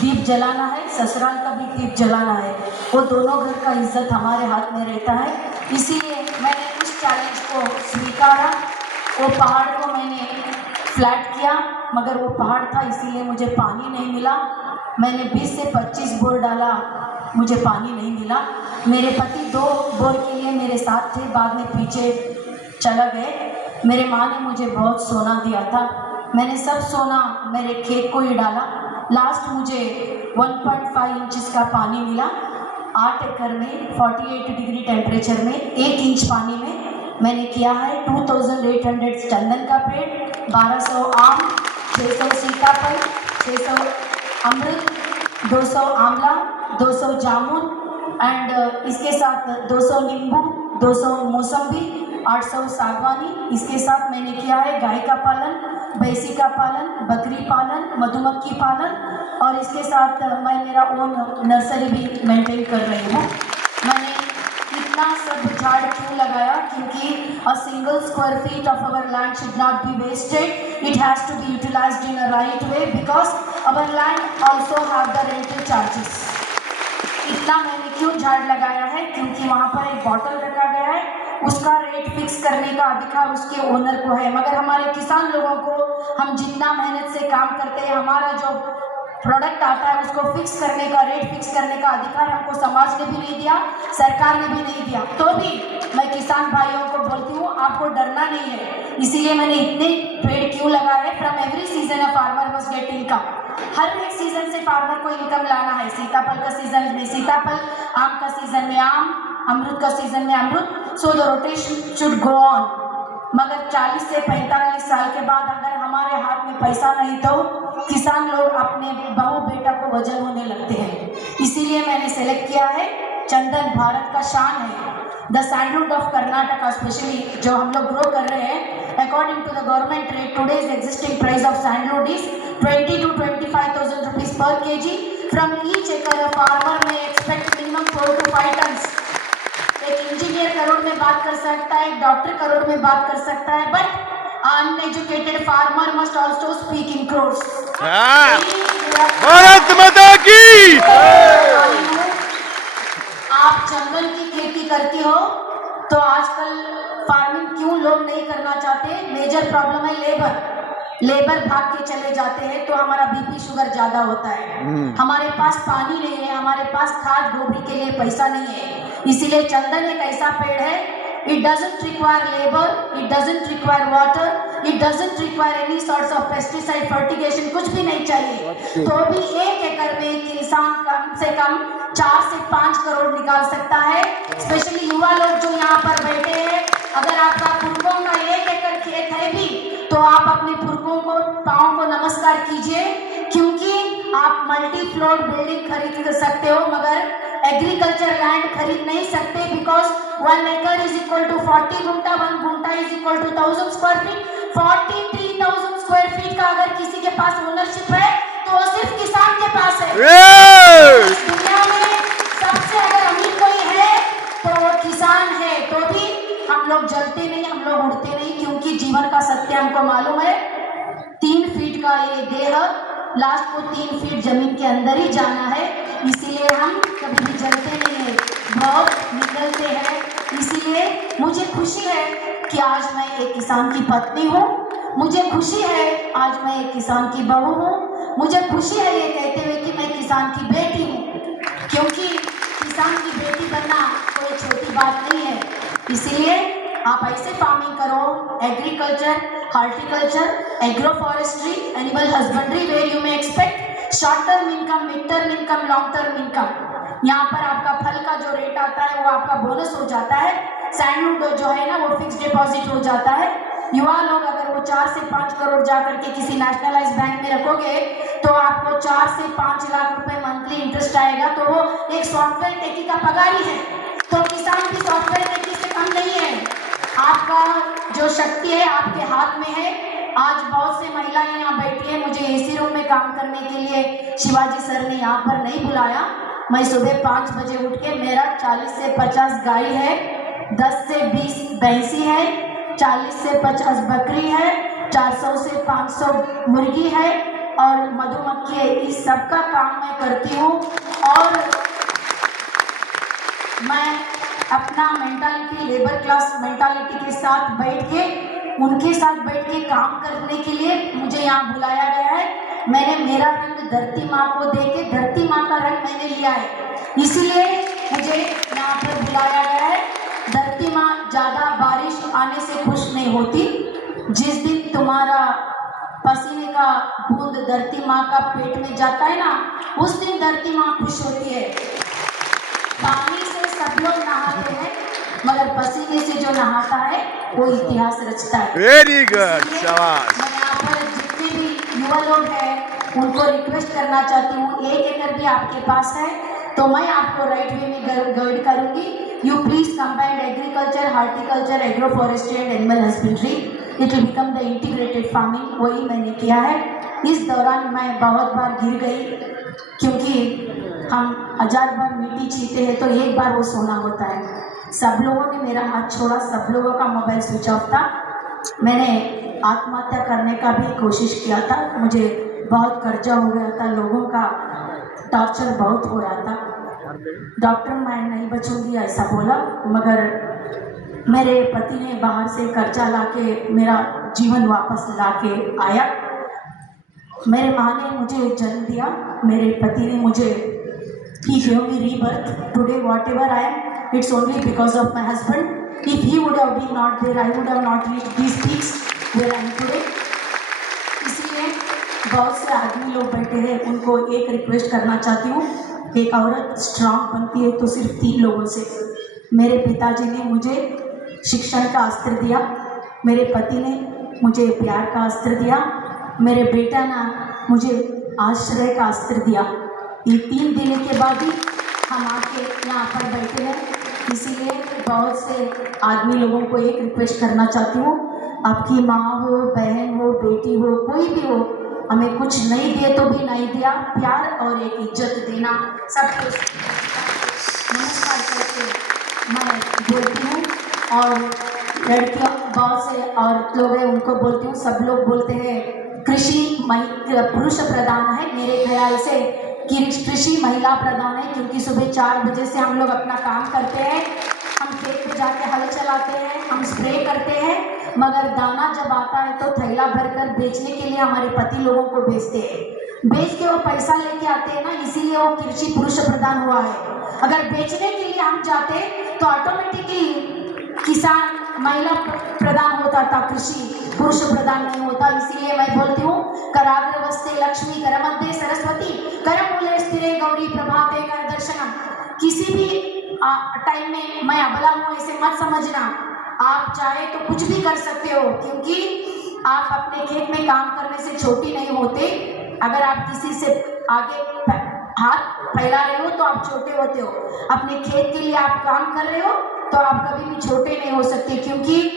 दीप जलाना है, ससुराल का भी दीप जलाना है। वो दोनों घर का इज्जत हमारे हाथ में रहता है। इसीलिए मैंने उस चैलेंज को स्वीकारा। वो पहाड़ को मैंने फ्लैट किया, मगर वो पहाड़ था इसीलिए मुझे पानी नहीं मिला। मैंने 20 से 25 बोर डाला, मुझे पानी नहीं मिला। मेरे पति 2 बोर के लिए मेरे साथ थे, बाद में पीछे चला गए। मेरे माँ ने मुझे बहुत सोना दिया था, मैंने सब सोना मेरे खेत को ही डाला। लास्ट मुझे 1.5 इंचेस का पानी मिला। 8 एकड़ में 48 डिग्री टेम्परेचर में 1 इंच पानी में मैंने किया है 2800 चंदन का पेड़, 1200 आम, 600 सीताफल, 600 अमृत, 200 आंवला, 200 जामुन एंड इसके साथ 200 नींबू, 200 मौसम्बी, 800 सागवानी। इसके साथ मैंने किया है गाय का पालन, भैंसी का पालन, बकरी पालन, मधुमक्खी पालन और इसके साथ मैं मेरा ओन नर्सरी भी मेंटेन कर रही हूँ। मैंने इतना सब झाड़ क्यों लगाया? क्योंकि a single square feet of our land should not be wasted. It has to be utilized in a right way because our land also have the rental charges. इतना मैंने क्यों झाड़ लगाया है? क्योंकि वहाँ पर एक बॉटल रखा गया है, उसका रेट फिक्स करने का अधिकार उसके ओनर को है। मगर हमारे किसान लोगों को हम जितना मेहनत से काम करते हैं, हमारा जो प्रोडक्ट आता है उसको फिक्स करने का, रेट फिक्स करने का अधिकार हमको समाज ने भी नहीं दिया, सरकार ने भी नहीं दिया। तो भी मैं किसान भाइयों को बोलती हूँ आपको डरना नहीं है। इसीलिए मैंने इतने पेड़ क्यों लगाए। From every season a farmer must get income. हर एक सीजन से फार्मर को इनकम लाना है। सीताफल का सीजन में सीताफल, आम का सीजन में आम, अमरूद का सीजन में अमरूद। So the rotation should go on. मगर 40 से 45 साल के बाद अगर हमारे हाथ में पैसा नहीं तो किसान लोग अपने बहू बेटा को वजन होने लगते हैं। इसीलिए मैंने सेलेक्ट किया है चंदन भारत का शान है। The sandalwood of Karnataka specially जो हम लोग ग्रो कर रहे हैं, according to the government rate today's existing price of sandalwood is 20 to 25,000 rupees per kg। From each एकड़ फार्मर में एक्सपेक्ट मिनिमम 4 to 5 टन। एक इंजीनियर करोड़ में बात कर सकता है, एक डॉक्टर करोड़ में बात कर सकता है, but uneducated farmer must also speak in crores. Bharat माता की। आप जंगल की खेती करती हो तो आजकल फार्मिंग क्यों लोग नहीं करना चाहते? मेजर प्रॉब्लम है लेबर भाग के चले जाते हैं तो हमारा बीपी शुगर ज्यादा होता है। हमारे पास पानी नहीं है, हमारे पास खाद गोभी के लिए पैसा नहीं है। इसीलिए चंदन एक ऐसा पेड़ है, it doesn't require labour, it doesn't require water, it doesn't require any sorts of pesticide fertigation, कुछ भी नहीं चाहिए। तो भी 1 एकड़ में एक इंसान कम से कम 4 से 5 करोड़ निकाल सकता है। स्पेशली युवा लोग जो यहाँ पर बैठे हैं, अगर आपका पुरखों का 1 एकड़ खेत है भी तो आप अपने पुरखों को पाँव को नमस्कार कीजिए, क्योंकि आप मल्टी फ्लोर बिल्डिंग खरीद कर सकते हो मगर एग्रीकल्चर लैंड खरीद नहीं सकते। बिकॉज 1 एकड़ is equal to 40 guntha, 1 guntha is equal to 1000 square feet. 43,000 square feet का अगर किसी के पास ओनरशिप है तो वो सिर्फ किसान के पास है। दुनिया में सबसे अगर अमीर कोई है तो वो किसान है। तो भी हम लोग जलते नहीं, हम लोग उड़ते नहीं, क्योंकि जीवन का सत्य हमको मालूम है। 3 फीट का ये देह, लास्ट को 3 फीट जमीन के अंदर ही जाना है। इसीलिए हम कभी भी जलते नहीं है, बहुत निकलते हैं। इसीलिए मुझे खुशी है कि आज मैं एक किसान की पत्नी हूँ, मुझे खुशी है आज मैं एक किसान की बहू हूँ, मुझे खुशी है ये कहते हुए कि मैं किसान की बेटी हूँ, क्योंकि किसान की बेटी बनना कोई छोटी बात नहीं है। इसीलिए आप ऐसे फार्मिंग करो, agriculture, horticulture, agro forestry, animal husbandry, where you may expect short term income, mid term income, long term income. यहाँ पर आपका फल का जो रेट आता है वो आपका बोनस हो जाता है। सैंडलवुड जो है ना वो फिक्स डिपॉजिट हो जाता है। युवा लोग अगर वो 4 से 5 करोड़ जाकर के किसी नेशनलाइज बैंक में रखोगे तो आपको 4 से 5 लाख रुपए मंथली इंटरेस्ट आएगा। तो वो एक सॉफ्टवेयर टेकी का पगार ही है। तो किसान भी सॉफ्टवेयर टेकी से कम नहीं है। आपका जो शक्ति है आपके हाथ में है। आज बहुत से महिलाएं यहाँ बैठी है, मुझे एसी रूम में काम करने के लिए शिवाजी सर ने यहाँ पर नहीं बुलाया। मैं सुबह 5 बजे उठ के, मेरा 40 से 50 गाय है, 10 से 20 भैंसी है, 40 से 50 बकरी है, 400 से 500 मुर्गी है, और मधुमक्खी है, इस सब का काम मैं करती हूँ। और मैं अपना मेंटालिटी, लेबर क्लास मेंटालिटी के साथ बैठ के, उनके साथ बैठ के काम करने के लिए मुझे यहाँ बुलाया गया है। मैंने मेरा रंग धरती माँ को दे के धरती माँ का रंग मैंने लिया है, इसीलिए मुझे यहाँ पर बुलाया गया है। धरती माँ ज़्यादा बारिश आने से खुश नहीं होती। जिस दिन तुम्हारा पसीने का बूंद धरती माँ का पेट में जाता है ना, उस दिन धरती माँ खुश होती है। पानी से सब लोग नहाते हैं, मगर पसीने से जो नहाता है वो इतिहास रचता है। वेरी गुड, शाबाश। मैं यहाँ पर जितने भी युवा लोग हैं उनको रिक्वेस्ट करना चाहती हूँ, 1 एकड़ भी आपके पास है तो मैं आपको राइट वे में गाइड करूँगी। You please combine agriculture, horticulture, agro forestry and animal husbandry, it will become the integrated farming. वही मैंने किया है। इस दौरान मैं बहुत बार गिर गई, क्योंकि हम 1000 बार मिट्टी छीते हैं तो एक बार वो सोना होता है। सब लोगों ने मेरा हाथ छोड़ा, सब लोगों का मोबाइल स्विच ऑफ था। मैंने आत्महत्या करने का भी कोशिश किया था, मुझे बहुत कर्जा हो गया था, लोगों का टॉर्चर बहुत हो रहा था। डॉक्टर मैं नहीं बचूंगी ऐसा बोला, मगर मेरे पति ने बाहर से कर्जा लाके मेरा जीवन वापस लाके आया। मेरे माँ ने मुझे जन्म दिया, मेरे पति ने मुझे, he gave me rebirth. Today whatever I am, it's only because of my husband. If he would have been not there, I would have not reached these peaks where I am today. इसलिए बहुत से आदमी लोग बैठे हैं, उनको एक request करना चाहती हूँ। एक औरत स्ट्रांग बनती है तो सिर्फ 3 लोगों से। मेरे पिताजी ने मुझे शिक्षण का अस्त्र दिया, मेरे पति ने मुझे प्यार का अस्त्र दिया, मेरे बेटा ने मुझे आश्रय का अस्त्र दिया। ये 3 देने के बाद ही हम आके यहाँ पर बैठे हैं। इसीलिए बहुत से आदमी लोगों को एक रिक्वेस्ट करना चाहती हूँ, आपकी माँ हो, बहन हो, बेटी हो, कोई भी हो, हमें कुछ नहीं दिए तो भी नहीं दिया, प्यार और एक इज्जत देना सब कुछ। नमस्कार करके मैं बोलती हूँ। और लड़कियों, बहुत से औरत लोग हैं उनको बोलती हूँ, सब लोग बोलते हैं कृषि पुरुष प्रधान है, मेरे ख्याल से कि कृषि महिला प्रधान है, क्योंकि सुबह 4 बजे से हम लोग अपना काम करते हैं, हम खेत पे जाके हल चलाते हैं, हम स्प्रे करते हैं, मगर दाना जब आता है तो थैला भरकर बेचने के लिए हमारे पति लोगों को भेजते हैं। बेच के वो पैसा लेके आते हैं ना, इसीलिए वो कृषि पुरुष प्रधान हुआ है। अगर बेचने के लिए हम जाते तो ऑटोमेटिकली किसान महिला प्रधान होता था, कृषि पुरुष प्रधान नहीं होता। इसीलिए मैं बोलती हूँ, कराग्रवस्ते लक्ष्मी करमध्ये सरस्वती करमूले स्थिरे गौरी प्रभाते कर दर्शनम। किसी भी टाइम में मैं अबला हूँ ऐसे मत समझना, आप चाहे तो कुछ भी कर सकते हो, क्योंकि आप अपने खेत में काम करने से छोटी नहीं होते। अगर आप किसी से आगे हाथ फैला रहे हो तो आप छोटे होते हो, अपने खेत के लिए आप काम कर रहे हो तो आप कभी भी छोटे नहीं हो सकते, क्योंकि